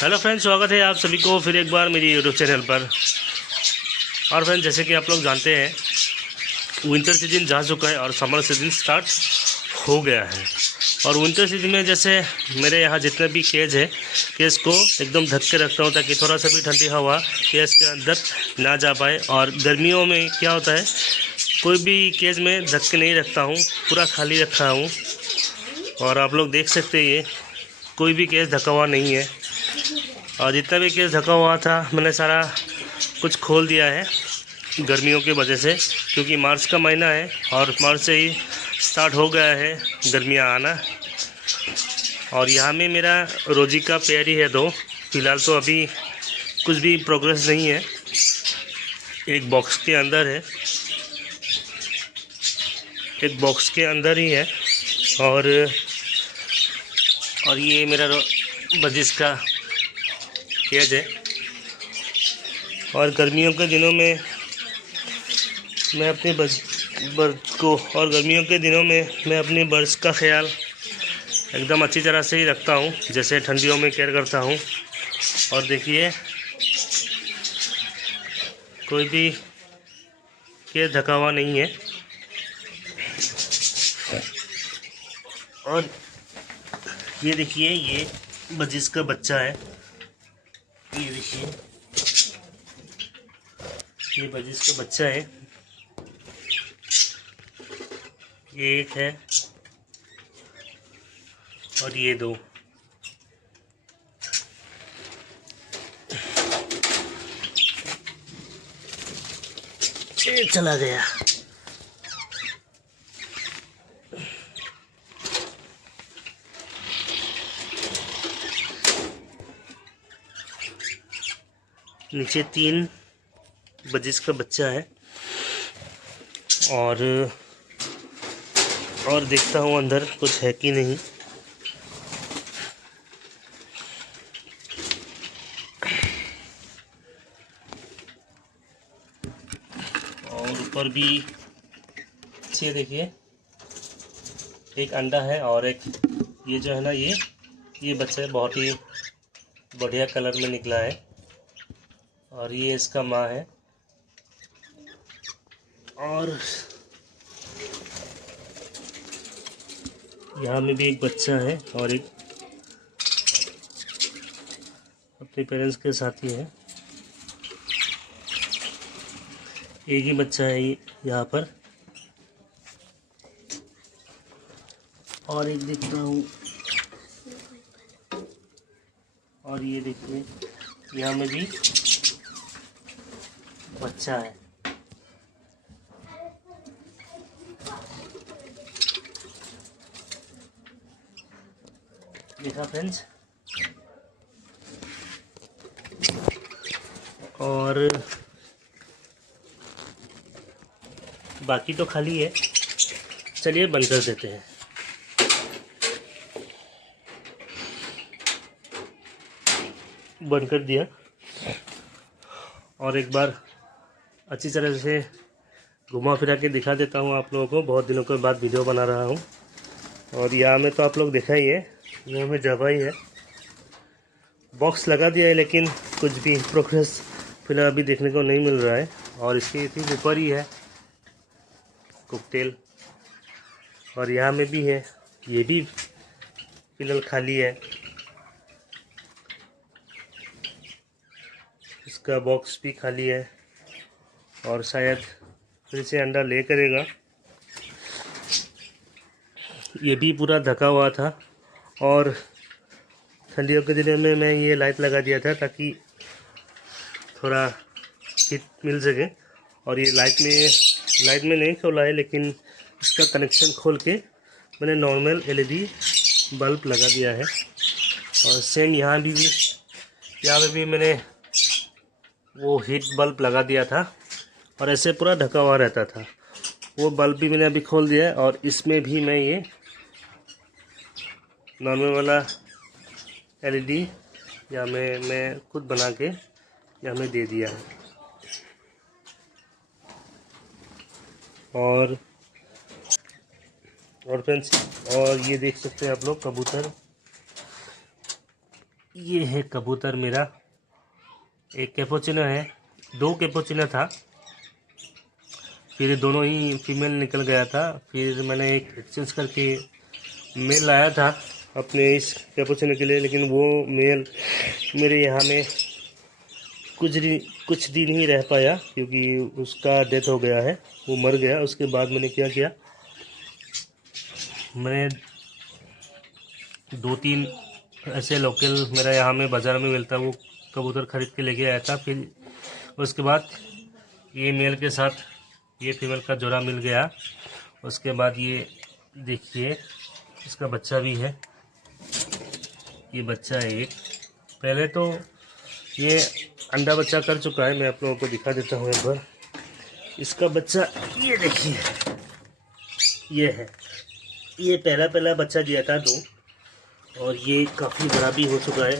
Hello friends, स्वागत है आप सभी को फिर एक बार मेरी यूट्यूब चैनल पर। और फ्रेंड्स, जैसे कि आप लोग जानते हैं विंटर सीजन जा चुका है और समर सीजन स्टार्ट हो गया है। और विंटर सीजन में जैसे मेरे यहाँ जितने भी केज है, केज को एकदम ढक के रखता हूँ ताकि थोड़ा सा भी ठंडी हवा केज के अंदर ना जा पाए। और गर्मियों में क्या होता है, कोई भी केज में ढक के नहीं रखता हूँ, पूरा खाली रखा हूँ। और आप लोग देख सकते हैं ये कोई भी केस ढका हुआ नहीं है। और जितना भी केस ढका हुआ था मैंने सारा कुछ खोल दिया है गर्मियों की वजह से, क्योंकि मार्च का महीना है और मार्च से ही स्टार्ट हो गया है गर्मियाँ आना। और यहाँ में मेरा रोजी का पेड़ ही है दो, फिलहाल तो अभी कुछ भी प्रोग्रेस नहीं है। एक बॉक्स के अंदर है, एक बॉक्स के अंदर ही है। और ये मेरा बजिस का केज है। और गर्मियों के दिनों में मैं अपने बर्ड्स को और गर्मियों के दिनों में मैं अपने बर्ड्स का ख्याल एकदम अच्छी तरह से ही रखता हूँ, जैसे ठंडियों में केयर करता हूँ। और देखिए कोई भी केज ढका हुआ नहीं है। और ये देखिए ये बजिस का बच्चा है, ये देखिए ये बजिस का बच्चा है। ये एक है और ये दो। ये चला गया। नीचे 3 बजिस का बच्चा है। और देखता हूँ अंदर कुछ है कि नहीं। और ऊपर भी ये देखिए एक अंडा है और एक ये जो है ना ये बच्चा बहुत ही बढ़िया कलर में निकला है। और ये इसका माँ है। और यहाँ में भी एक बच्चा है और एक अपने पेरेंट्स के साथ ही है। एक ही बच्चा है यहाँ पर। और एक देखता हूँ, और ये देखिए यहाँ में भी बच्चा है। देखा फ्रेंड्स। और बाकी तो खाली है, चलिए बंद कर देते हैं। बंद कर दिया। और एक बार अच्छी तरह से घुमा फिरा के दिखा देता हूँ आप लोगों को। बहुत दिनों के बाद वीडियो बना रहा हूँ। और यहाँ में तो आप लोग देखा ही है, यहाँ में जगह ही है, बॉक्स लगा दिया है, लेकिन कुछ भी प्रोग्रेस फिलहाल अभी देखने को नहीं मिल रहा है। और इसके ठीक ऊपर ही है कुकटेल। और यहाँ में भी है, ये भी फिलहाल खाली है। इसका बॉक्स भी खाली है और शायद फिर से अंडा ले करेगा। ये भी पूरा ढका हुआ था। और ठंडियों के दिनों में मैं ये लाइट लगा दिया था ताकि थोड़ा हीट मिल सके। और ये लाइट में नहीं खोला है, लेकिन इसका कनेक्शन खोल के मैंने नॉर्मल एलईडी बल्ब लगा दिया है। और सेम यहाँ पे भी मैंने वो हीट बल्ब लगा दिया था और ऐसे पूरा ढका हुआ रहता था। वो बल्ब भी मैंने अभी खोल दिया है। और इसमें भी मैं ये नॉर्मल वाला एलईडी या मैं खुद बना के यहाँ में दे दिया है। और फ्रेंड्स, और ये देख सकते हैं आप लोग कबूतर ये है कबूतर मेरा, एक कैपुचिनो है, 2 कैपुचिनो था, फिर दोनों ही फीमेल निकल गया था। फिर मैंने एक एक्सचेंज करके मेल लाया था अपने इस कैपुचिनो के लिए, लेकिन वो मेल मेरे यहाँ में कुछ दिन ही रह पाया क्योंकि उसका डेथ हो गया है, वो मर गया। उसके बाद मैंने क्या किया, मैंने 2-3 ऐसे लोकल मेरा यहाँ में बाज़ार में मिलता है वो कबूतर ख़रीद के लेके आया था। फिर उसके बाद ये मेल के साथ ये फीमेल का जोड़ा मिल गया। उसके बाद ये देखिए इसका बच्चा भी है, ये बच्चा है एक। पहले तो ये अंडा बच्चा कर चुका है, मैं आप लोगों को दिखा देता हूँ एक बार। इसका बच्चा ये देखिए, ये है, ये पहला बच्चा दिया था 2, और ये काफ़ी बड़ा भी हो चुका है,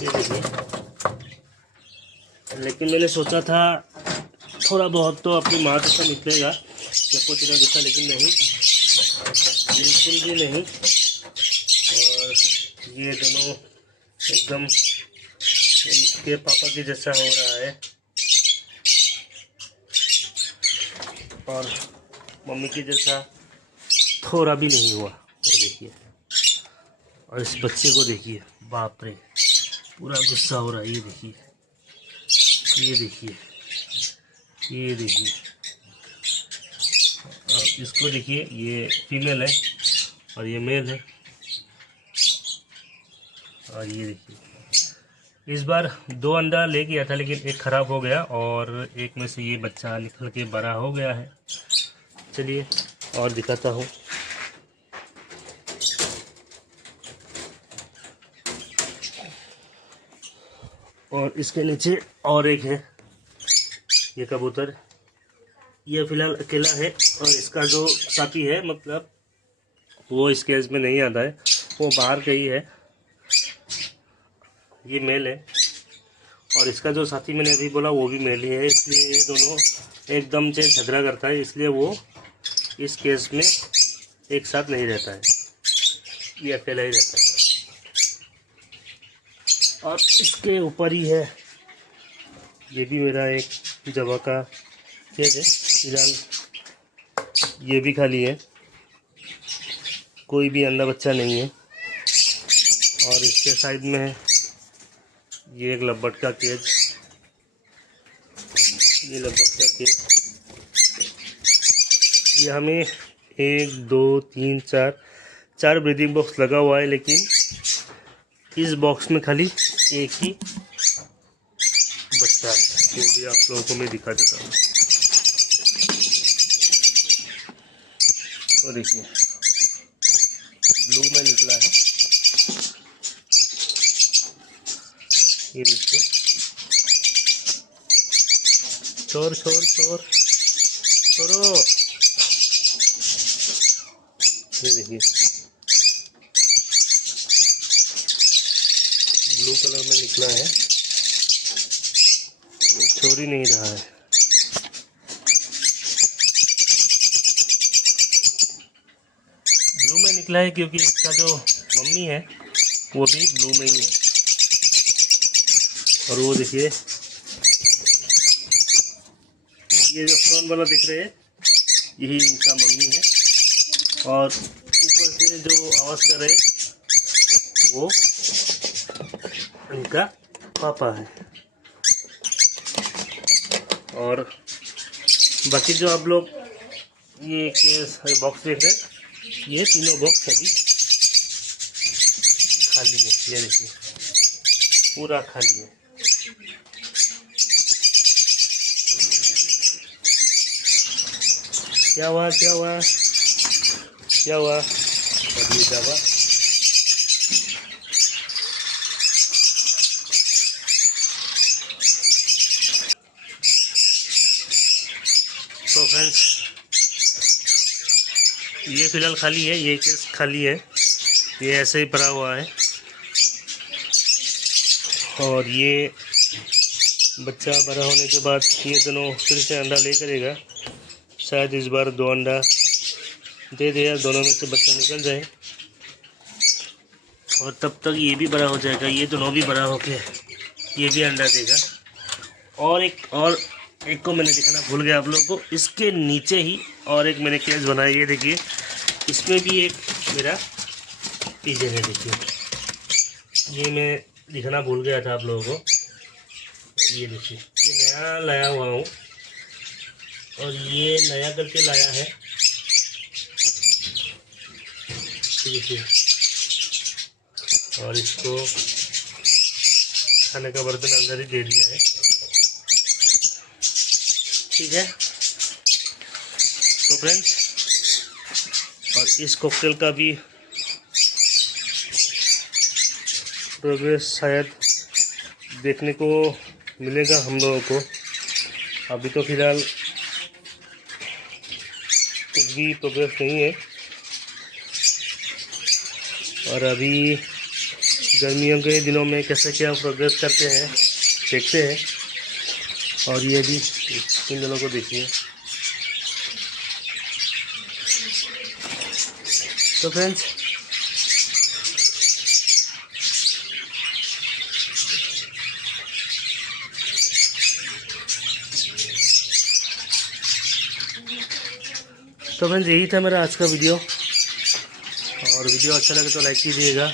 ये देखिए। लेकिन मैंने सोचा था थोड़ा बहुत तो अपनी माँ जैसा निकलेगा, कैपुचिनो जैसा, लेकिन नहीं, बिल्कुल भी नहीं। और ये दोनों एकदम इनके पापा के जैसा हो रहा है और मम्मी के जैसा थोड़ा भी नहीं हुआ। वो देखिए, और इस बच्चे को देखिए, बाप रे, पूरा गुस्सा हो रहा है। ये देखिए, ये देखिए, ये देखिए, और इसको देखिए, ये फीमेल है और ये मेल है। और ये देखिए, इस बार 2 अंडा ले गया था, लेकिन एक ख़राब हो गया और एक में से ये बच्चा निकल के बड़ा हो गया है। चलिए और दिखाता हूँ। और इसके नीचे और एक है ये कबूतर, ये फ़िलहाल अकेला है, और इसका जो साथी है मतलब वो इस केज में नहीं आता है, वो बाहर कहीं है। ये मेल है और इसका जो साथी मैंने अभी बोला वो भी मेल ही है, इसलिए ये दोनों एकदम से झगड़ा करता है, इसलिए वो इस केस में एक साथ नहीं रहता है, ये अकेला ही रहता है। और इसके ऊपर ही है, ये भी मेरा एक जवा का केज है, फिलहाल ये भी खाली है, कोई भी अंडा बच्चा नहीं है। और इसके साइड में है ये एक लब्बट का केज, ये लब्बट का केज, ये हमें 1 2 3 4 ब्रीदिंग बॉक्स लगा हुआ है, लेकिन इस बॉक्स में खाली एक ही बच्चा है, जो भी आप लोगों को मैं दिखा देता हूँ। तो देखिए, ब्लू में निकला है, ये देखिए, छोड़ छोड़ छोड़ छोड़ो, ये देखिए ब्लू कलर में निकला है, छोड़ ही नहीं रहा है। ब्लू में निकला है क्योंकि इसका जो मम्मी है वो भी ब्लू में ही है। और वो देखिए, ये जो फ्रंट वाला दिख रहे हैं यही इनका मम्मी है, और ऊपर से जो आवाज़ कर रहे हैं वो इनका पापा है। और बाकी जो आप लोग ये बॉक्स देख रहे हैं, ये तीनों बॉक्स अभी खाली है, ये देखिए पूरा खाली है। क्या हुआ क्या हुआ क्या हुआ, अभी क्या हुआ? तो फ्रेंड्स, ये फ़िलहाल खाली है, ये केस खाली है, ये ऐसे ही पड़ा हुआ है। और ये बच्चा बड़ा होने के बाद ये दोनों फिर से अंडा ले करेगा, शायद इस बार 2 अंडा दे दे, दोनों में से बच्चा निकल जाए। और तब तक ये भी बड़ा हो जाएगा, ये दोनों भी बड़ा होके ये भी अंडा देगा। और एक को मैंने दिखाना भूल गया आप लोगों को, इसके नीचे ही और एक मैंने केज बनाया, ये देखिए इसमें भी एक मेरा पिजन है। देखिए ये मैं दिखाना भूल गया था आप लोगों को, ये देखिए ये नया लाया हुआ हूँ और ये नया करके लाया है। देखिए और इसको खाने का बर्तन अंदर ही दे दिया है। ठीक है तो फ्रेंड्स, और इस कॉकटेल का भी प्रोग्रेस शायद देखने को मिलेगा हम लोगों को। अभी तो फिलहाल कुछ भी प्रोग्रेस नहीं है, और अभी गर्मियों के दिनों में कैसे क्या प्रोग्रेस करते हैं देखते हैं। और ये भी इन दोनों को देखिए। तो फ्रेंड्स यही था मेरा आज का वीडियो, और वीडियो अच्छा लगे तो लाइक कीजिएगा,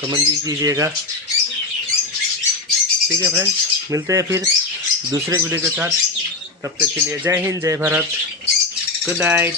कमेंट भी कीजिएगा। ठीक है फ्रेंड्स, मिलते हैं फिर दूसरे वीडियो के साथ। तब तक के लिए जय हिंद, जय भारत, गुड नाइट।